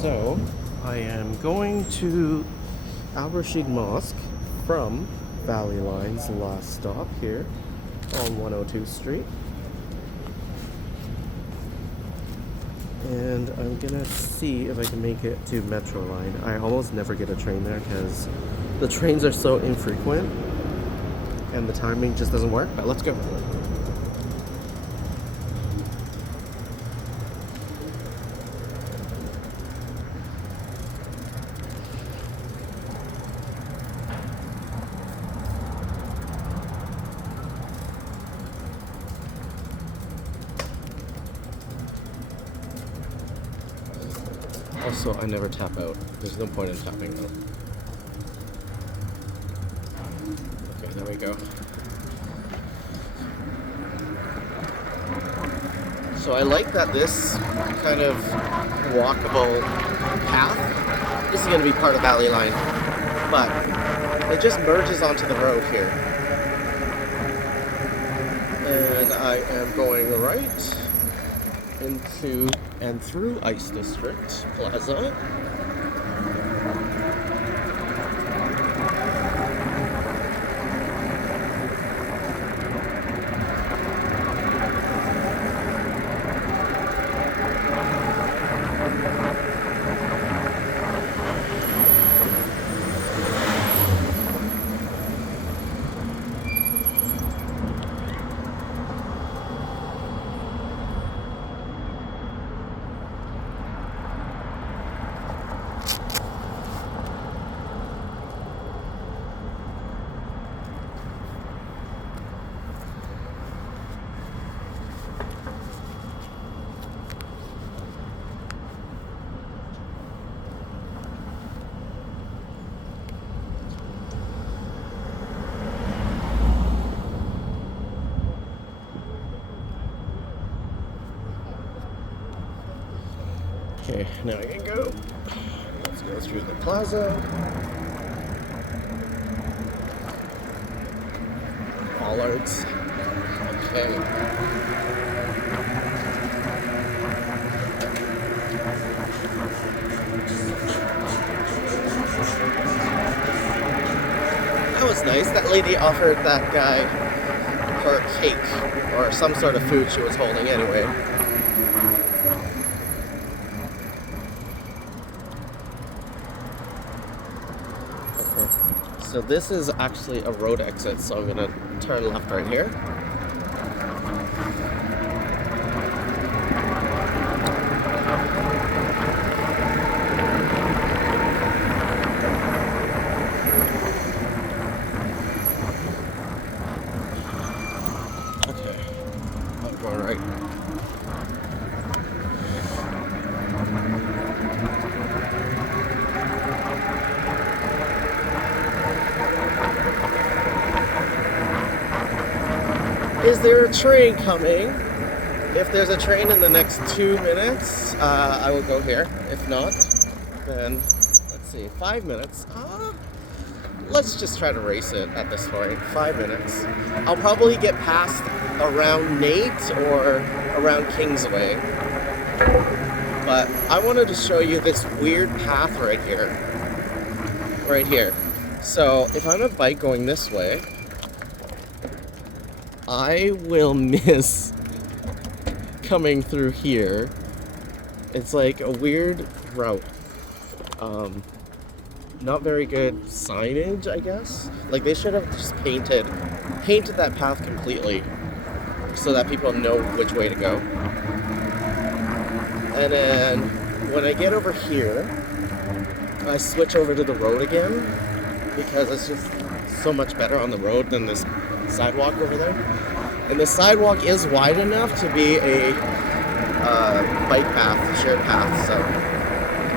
So, I am going to Al-Rashid Mosque from Valley Line's last stop here on 102 Street. And I'm gonna see if I can make it to Metro Line. I almost never get a train there because the trains are so infrequent and the timing just doesn't work, but let's go. Also, I never tap out. There's no point in tapping out. Okay, there we go. So I like that this kind of walkable path, this is going to be part of Valley Line, but it just merges onto the road here. And I am going right into and through Ice District Plaza. Okay, now I can go. Let's go through the plaza. Bollards. Okay. That was nice. That lady offered that guy her cake or some sort of food she was holding anyway. So this is actually a road exit, so I'm gonna turn left right here. Okay, I'm going right. Is there a train coming? If there's a train in the next 2 minutes, I will go here. If not, then let's see, 5 minutes. Let's just try to race it at this point. 5 minutes. I'll probably get past around Nate or around Kingsway. But I wanted to show you this weird path right here. Right here. So if I'm a bike going this way, I will miss coming through here. It's like a weird route. Not very good signage, I guess. Like they should have just painted that path completely so that people know which way to go. And then when I get over here, I switch over to the road again because it's just so much better on the road than this sidewalk over there. And the sidewalk is wide enough to be a bike path, a shared path, so.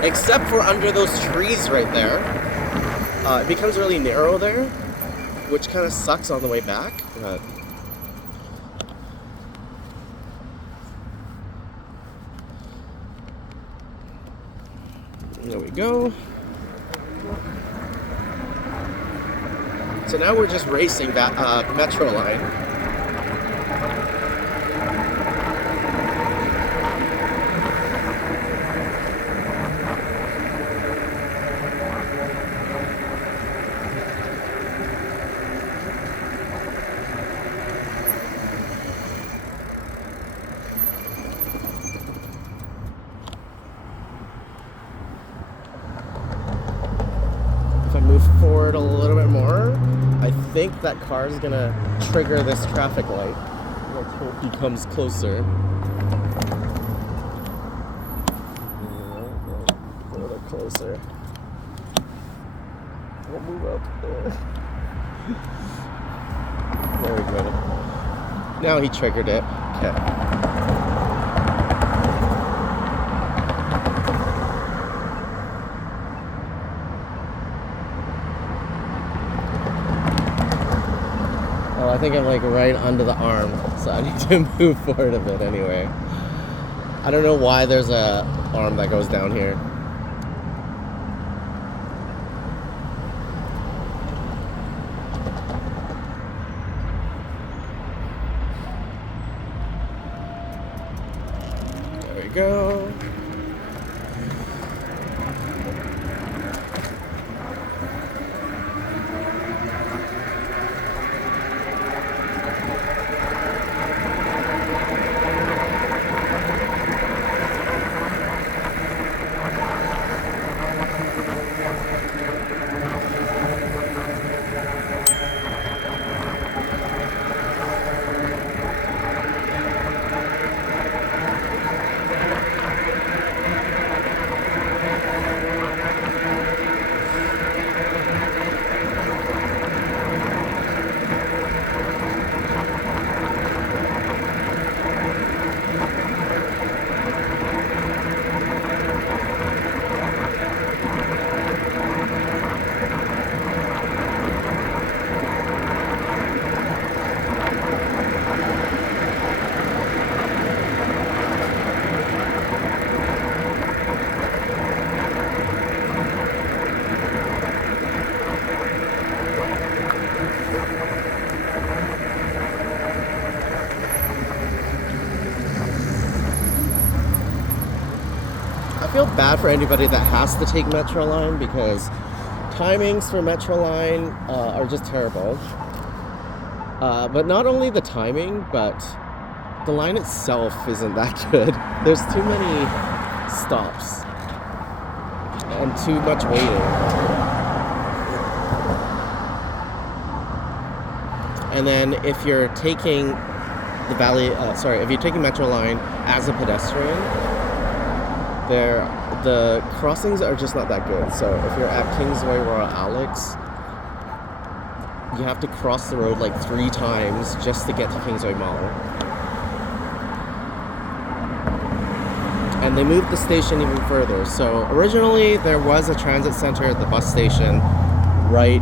Except for under those trees right there. It becomes really narrow there, which kind of sucks on the way back, but there we go. So now we're just racing that Metro line. forward a little bit more, I think that car is gonna trigger this traffic light. Let's hope he comes closer. A little closer. We'll move up there. There we go. Now he triggered it. Okay. Oh, I think I'm like right under the arm, so I need to move forward a bit anyway. I don't know why there's a arm that goes down here. There we go. I feel bad for anybody that has to take Metroline because timings for Metroline are just terrible. But not only the timing, but the line itself isn't that good. There's too many stops and too much waiting. And then if you're taking the if you're taking Metroline as a pedestrian, the crossings are just not that good. So if you're at Kingsway Royal Alex, you have to cross the road like 3 times just to get to Kingsway Mall. And they moved the station even further. So originally there was a transit center at the bus station right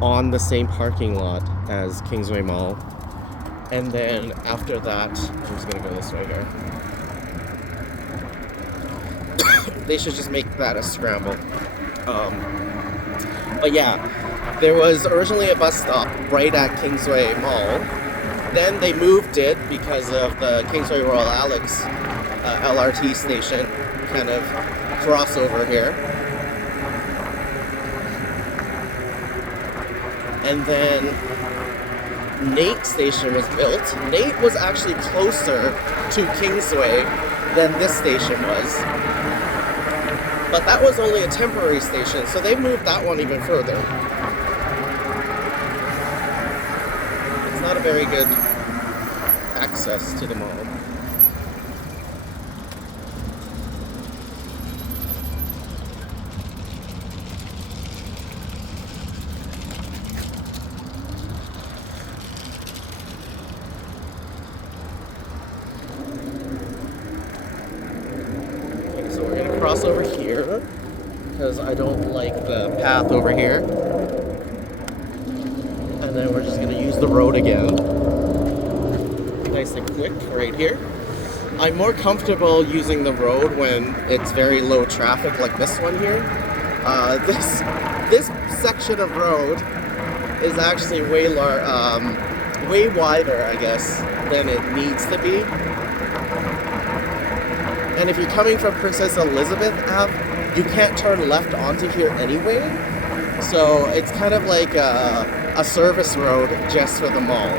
on the same parking lot as Kingsway Mall. And then after that, I'm just gonna go this way here. They should just make that a scramble. But yeah, there was originally a bus stop right at Kingsway Mall. Then they moved it because of the Kingsway Royal Alex LRT station kind of crossover here. And then Nate station was built. Nate was actually closer to Kingsway than this station was. But that was only a temporary station, so they moved that one even further. It's not a very good access to the mall. Okay, so we're gonna cross over here because I don't like the path over here. And then we're just gonna use the road again. Nice and quick right here. I'm more comfortable using the road when it's very low traffic like this one here. This section of road is actually way wider, I guess, than it needs to be. And if you're coming from Princess Elizabeth Ave, you can't turn left onto here anyway. So it's kind of like a service road just for the mall.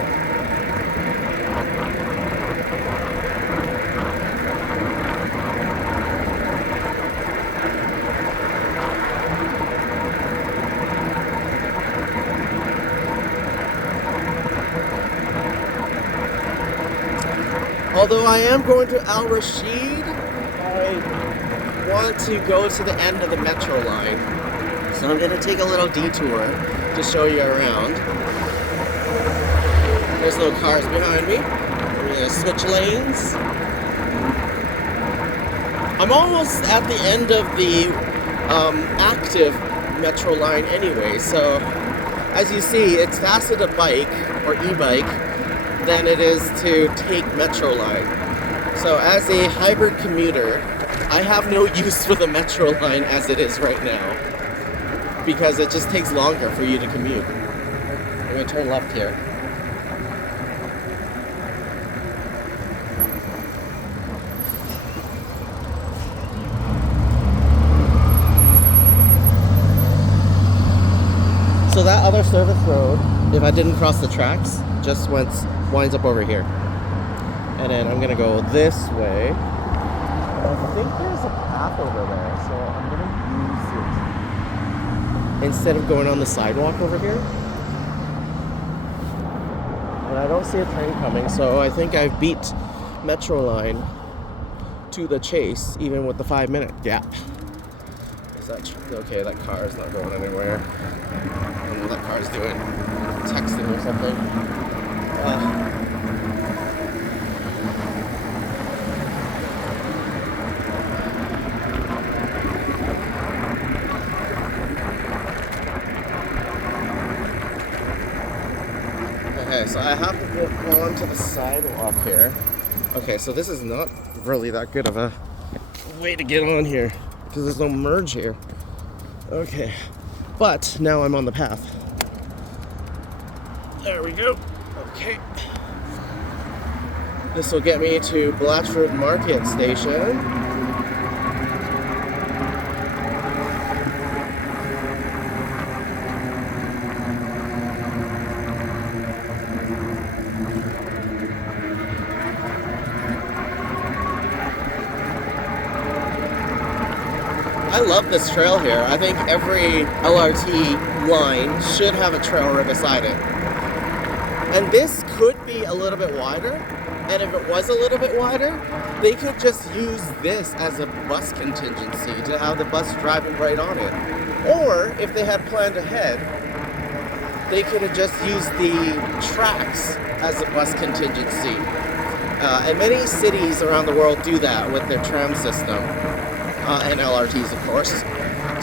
Although I am going to Al-Rashid, I want to go to the end of the metro line. So I'm going to take a little detour to show you around. There's no cars behind me. We're going to switch lanes. I'm almost at the end of the active metro line anyway, so as you see, it's faster to bike or e-bike than it is to take metro line. So as a hybrid commuter, I have no use for the metro line as it is right now because it just takes longer for you to commute. I'm going to turn left here. So that other service road, if I didn't cross the tracks, just winds up over here. And then I'm gonna go this way. I think there's a path over there, so I'm gonna use it instead of going on the sidewalk over here. And I don't see a train coming, so I think I've beat Metro Line to the chase, even with the 5-minute gap. Is that okay? That car is not going anywhere. I don't know what that car's doing, texting or something. Okay, so I have to get onto the sidewalk here. Okay, so this is not really that good of a way to get on here because there's no merge here. Okay, but now I'm on the path. There we go. Okay. This will get me to Blatchford Market Station. I love this trail here. I think every LRT line should have a trail right beside it. And this could be a little bit wider, and if it was a little bit wider, they could just use this as a bus contingency to have the bus driving right on it. Or, if they had planned ahead, they could have just used the tracks as a bus contingency. And many cities around the world do that with their tram system. And LRTs, of course.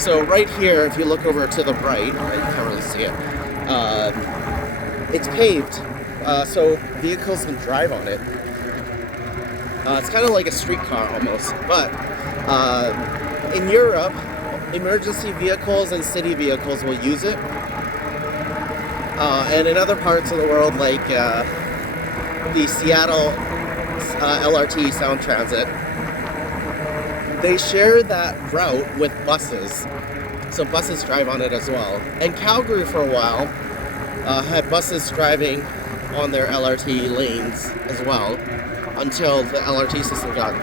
So right here, if you look over to the right, you can't really see it, it's paved, so vehicles can drive on it. It's kind of like a streetcar almost, but in Europe, emergency vehicles and city vehicles will use it. And in other parts of the world, like the Seattle LRT Sound Transit, they share that route with buses, so buses drive on it as well. And Calgary for a while had buses driving on their LRT lanes as well, until the LRT system got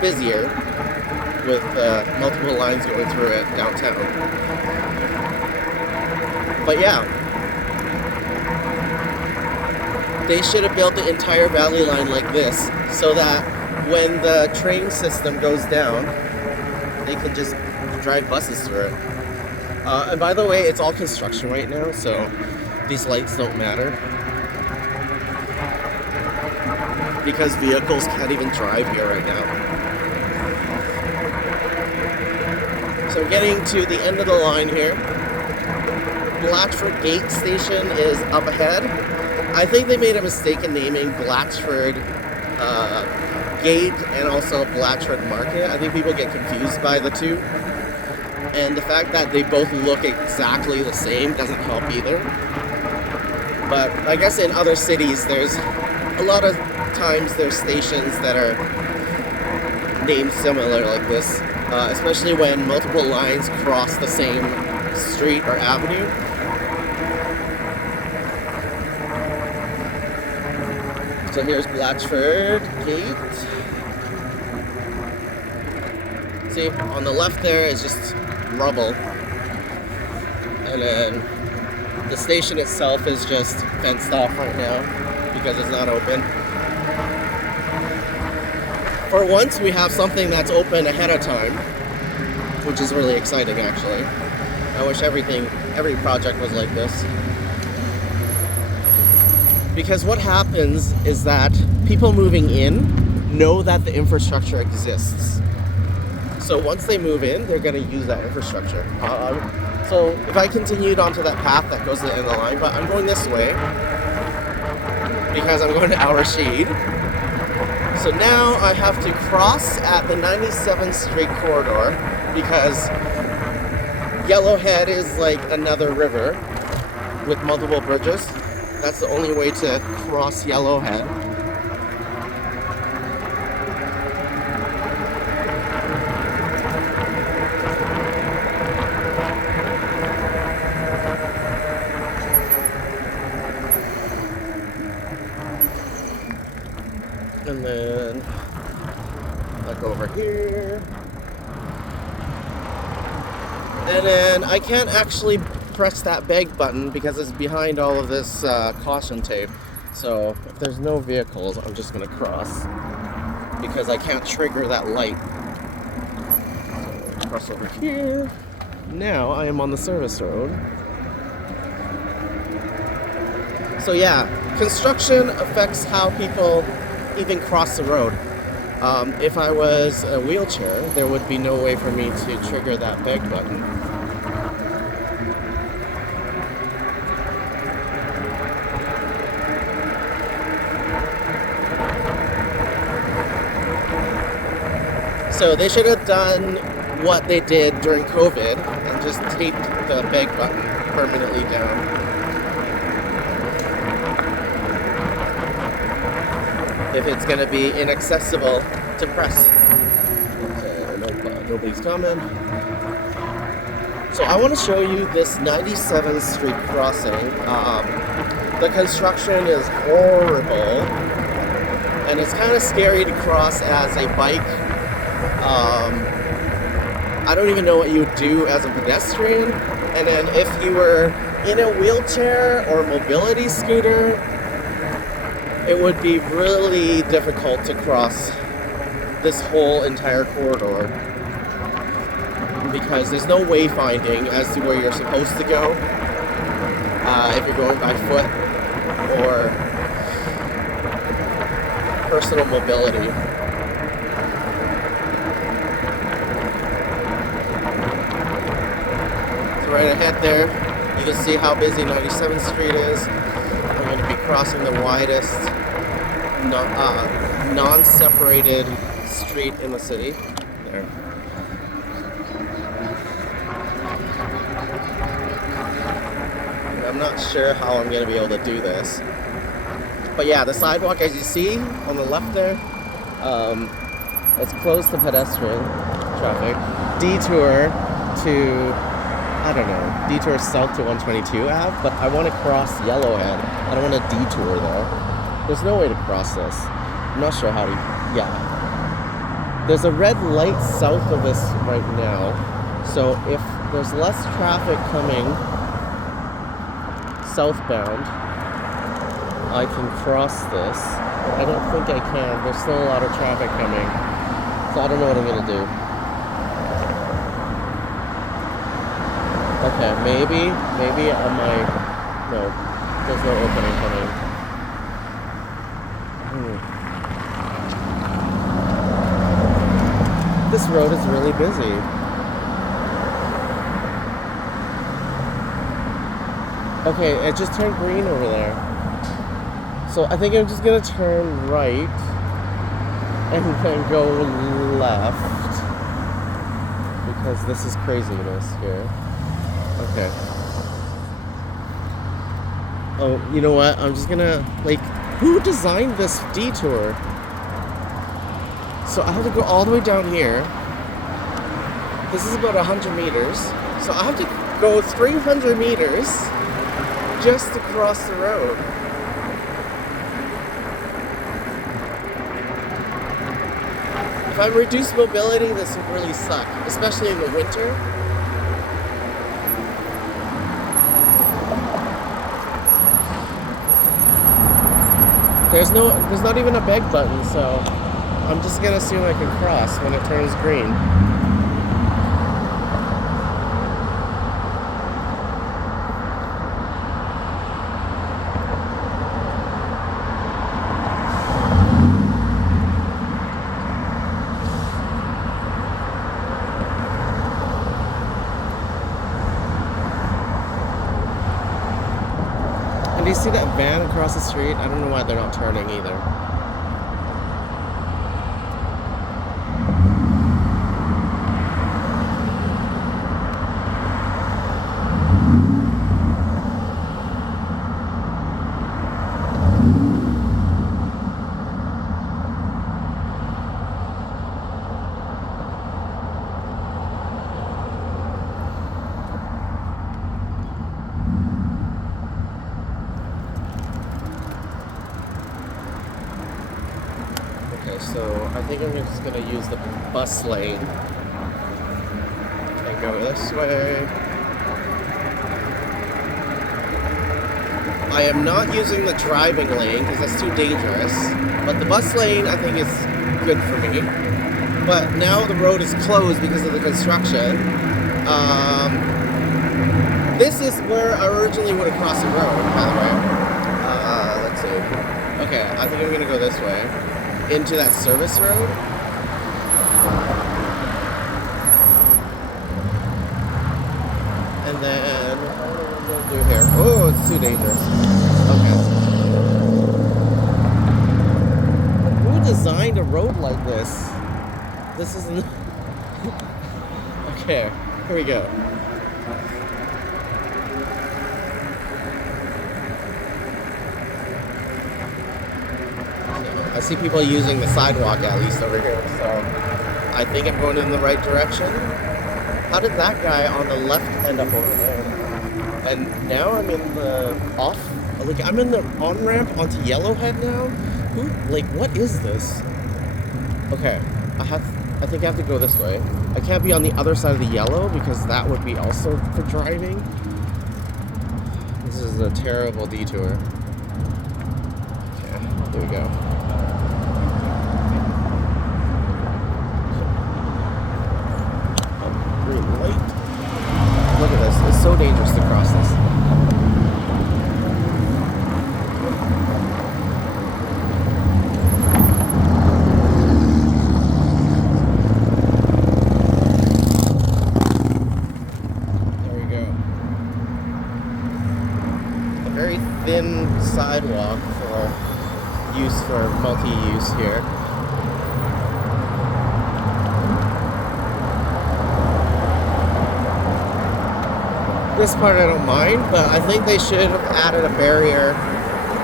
busier with multiple lines going through it downtown. But yeah, they should have built the entire Valley Line like this, so that when the train system goes down, they can just drive buses through it. And by the way, it's all construction right now, so these lights don't matter. Because vehicles can't even drive here right now. So getting to the end of the line here. Blatchford Gate Station is up ahead. I think they made a mistake in naming Blatchford Gate and also Blatchford Market. I think people get confused by the two. And the fact that they both look exactly the same doesn't help either. But I guess in other cities, there's a lot of times there's stations that are named similar like this, especially when multiple lines cross the same street or avenue. So here's Blatchford Gate. See, on the left there is just rubble. And then the station itself is just fenced off right now because it's not open. for once we have something that's open ahead of time, which is really exciting actually. I wish every project was like this. Because what happens is that people moving in know that the infrastructure exists. So once they move in, they're going to use that infrastructure. So if I continued onto that path that goes to the end of the line, but I'm going this way because I'm going to Al-Rashid. So now I have to cross at the 97th Street corridor because Yellowhead is like another river with multiple bridges. That's the only way to cross Yellowhead. And then look over here. And then I can't actually press that beg button because it's behind all of this caution tape. So if there's no vehicles, I'm just gonna cross because I can't trigger that light. So cross over here. Now I am on the service road. So yeah, construction affects how people even cross the road. If I was a wheelchair, there would be no way for me to trigger that beg button. So they should have done what they did during COVID and just taped the beg button permanently down. If it's going to be inaccessible to press. Okay, nobody's coming. So I want to show you this 97th Street crossing. The construction is horrible, and it's kind of scary to cross as a bike. I don't even know what you would do as a pedestrian. And then if you were in a wheelchair or mobility scooter, it would be really difficult to cross this whole entire corridor because there's no wayfinding as to where you're supposed to go if you're going by foot or personal mobility. So right ahead there, you can see how busy 97th Street is. I'm going to be crossing the widest non-separated street in the city. There. I'm not sure how I'm going to be able to do this. But yeah, the sidewalk, as you see on the left there, it's closed to pedestrian traffic. Detour to, I don't know, detour south to 122 Ave, but I want to cross Yellowhead. I don't want to detour there. There's no way to cross this. I'm not sure how to, yeah. There's a red light south of us right now, so if there's less traffic coming southbound, I can cross this. But I don't think I can. There's still a lot of traffic coming, so I don't know what I'm gonna do. Okay, maybe I might, no, there's no opening coming. This road is really busy. Okay, it just turned green over there. So I think I'm just gonna turn right and then go left because this is craziness here. Okay. Oh, you know what? I'm just gonna, like, who designed this detour? So I have to go all the way down here. This is about 100 meters. So I have to go 300 meters just to cross the road. If I'm reduced mobility, this would really suck, especially in the winter. There's not even a beg button, so I'm just gonna assume I can cross when it turns green. And do you see that van across the street? I don't know why they're not turning either. So I think I'm just going to use the bus lane and go this way. I am not using the driving lane because that's too dangerous, but the bus lane I think is good for me. But now the road is closed because of the construction. This is where I originally would have crossed the road, by the way. Let's see. Okay, I think I'm going to go this way. Into that service road. And then what am I gonna do here? Oh, it's too dangerous. Okay. Who designed a road like this? This isn't. Okay, here we go. I see people using the sidewalk at least over here, so I think I'm going in the right direction. How did that guy on the left end up over there? And now I'm in the I'm in the on-ramp onto Yellowhead now? What is this? Okay, I think I have to go this way. I can't be on the other side of the yellow because that would be also for driving. This is a terrible detour. Okay, here we go. Look at this. It's so dangerous to cross this. There we go. A very thin sidewalk for multi-use here. This part I don't mind, but I think they should have added a barrier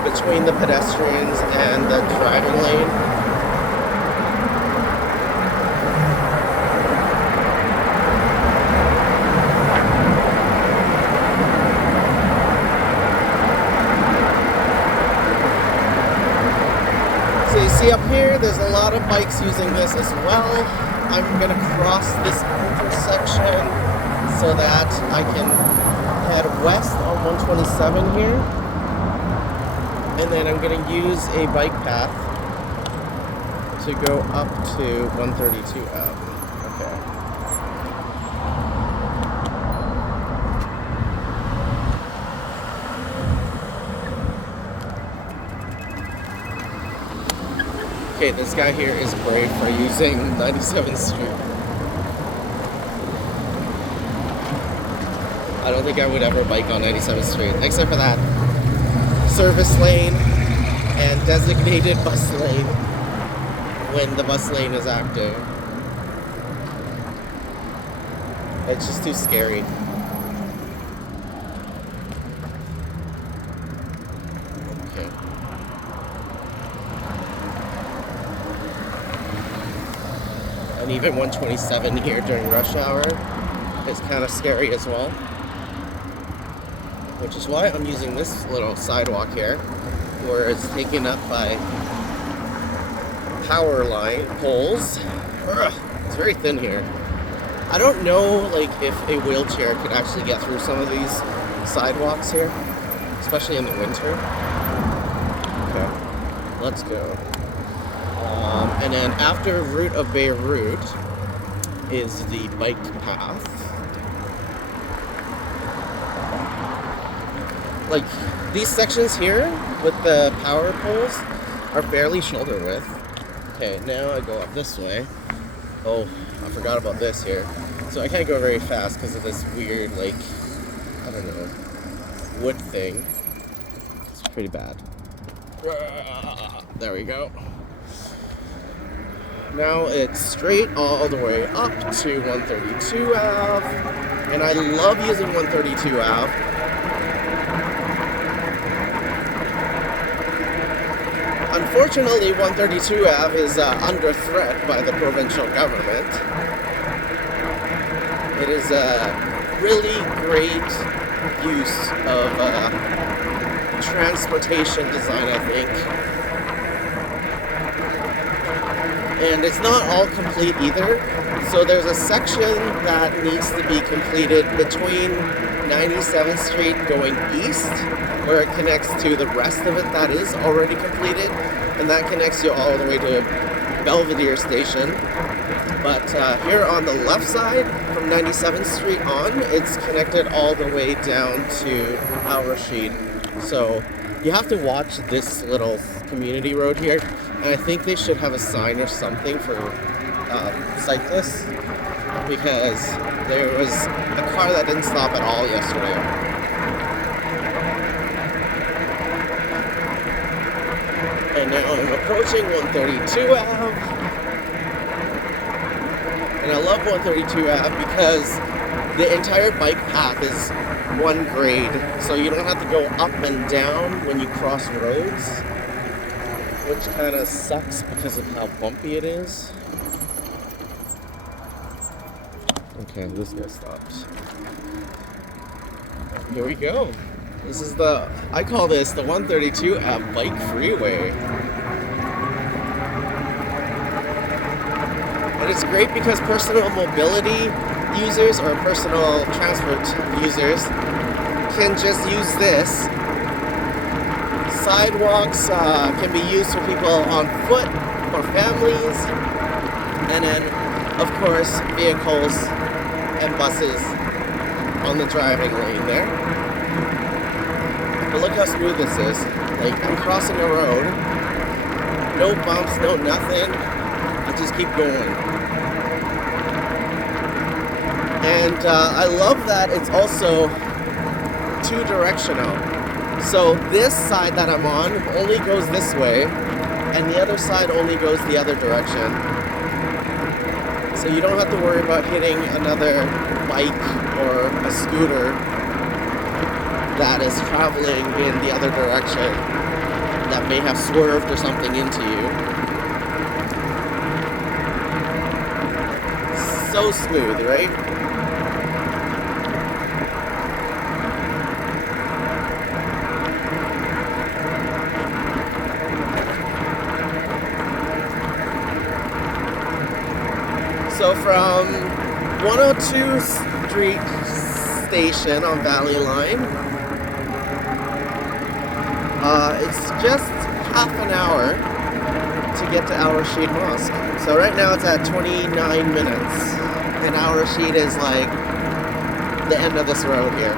between the pedestrians and the driving lane. So you see up here, there's a lot of bikes using this as well. I'm going to cross this intersection so that I can head west on 127 here, and then I'm going to use a bike path to go up to 132 up. Okay, this guy here is brave for using 97th Street. I don't think I would ever bike on 97th Street, except for that service lane and designated bus lane when the bus lane is active. It's just too scary. Okay. And even 127 here during rush hour is kind of scary as well. Which is why I'm using this little sidewalk here, where it's taken up by power line poles. Ugh, it's very thin here. I don't know if a wheelchair could actually get through some of these sidewalks here, especially in the winter. Okay, let's go. And then after Route of Beirut is the bike path. Like, these sections here with the power poles are barely shoulder width. Okay, now I go up this way. Oh, I forgot about this here. So I can't go very fast because of this weird, like, I don't know, wood thing. It's pretty bad. There we go. Now it's straight all the way up to 132 Ave. And I love using 132 Ave. Unfortunately, 132 Ave is under threat by the provincial government. It is a really great use of transportation design, I think. And it's not all complete either. So there's a section that needs to be completed between 97th Street going east, where it connects to the rest of it that is already completed, and that connects you all the way to Belvedere Station. But here on the left side, from 97th Street on, it's connected all the way down to Al-Rashid. So you have to watch this little community road here, and I think they should have a sign or something for cyclists, because there was a car that didn't stop at all yesterday. And now I'm approaching 132 Ave. And I love 132 Ave because the entire bike path is one grade, so you don't have to go up and down when you cross roads, which kind of sucks because of how bumpy it is. Okay, this guy stops. Here we go. This is I call this the 132 Ave Bike Freeway. And it's great because personal mobility users or personal transport users can just use this. Sidewalks can be used for people on foot or families. And then, of course, vehicles and buses on the driving lane there. But look how smooth this is. Like, I'm crossing a road, no bumps, no nothing. I just keep going. And I love that it's also two-directional. So this side that I'm on only goes this way, and the other side only goes the other direction. So you don't have to worry about hitting another bike or a scooter that is traveling in the other direction that may have swerved or something into you. So smooth, right? So from 102 Street Station on Valley Line, it's just half an hour to get to Al-Rashid Mosque. So right now it's at 29 minutes, and Al-Rashid is like the end of this road here.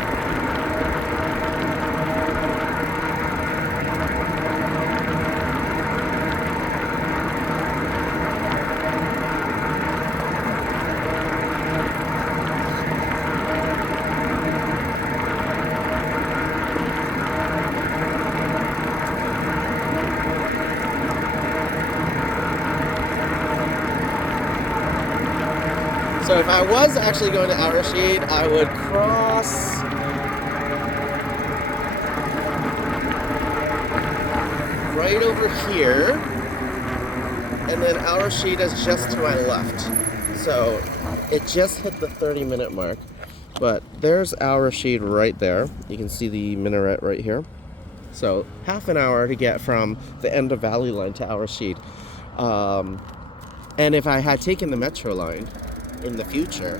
So if I was actually going to Al-Rashid, I would cross right over here, and then Al-Rashid is just to my left. So it just hit the 30-minute mark, but there's Al-Rashid right there. You can see the minaret right here. So half an hour to get from the end of Valley Line to Al-Rashid. And if I had taken the metro line, in the future,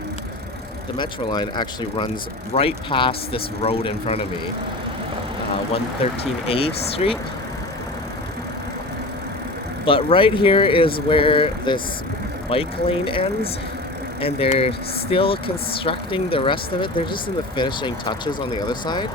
the metro line actually runs right past this road in front of me, 113A Street. But right here is where this bike lane ends, and they're still constructing the rest of it. They're just in the finishing touches on the other side.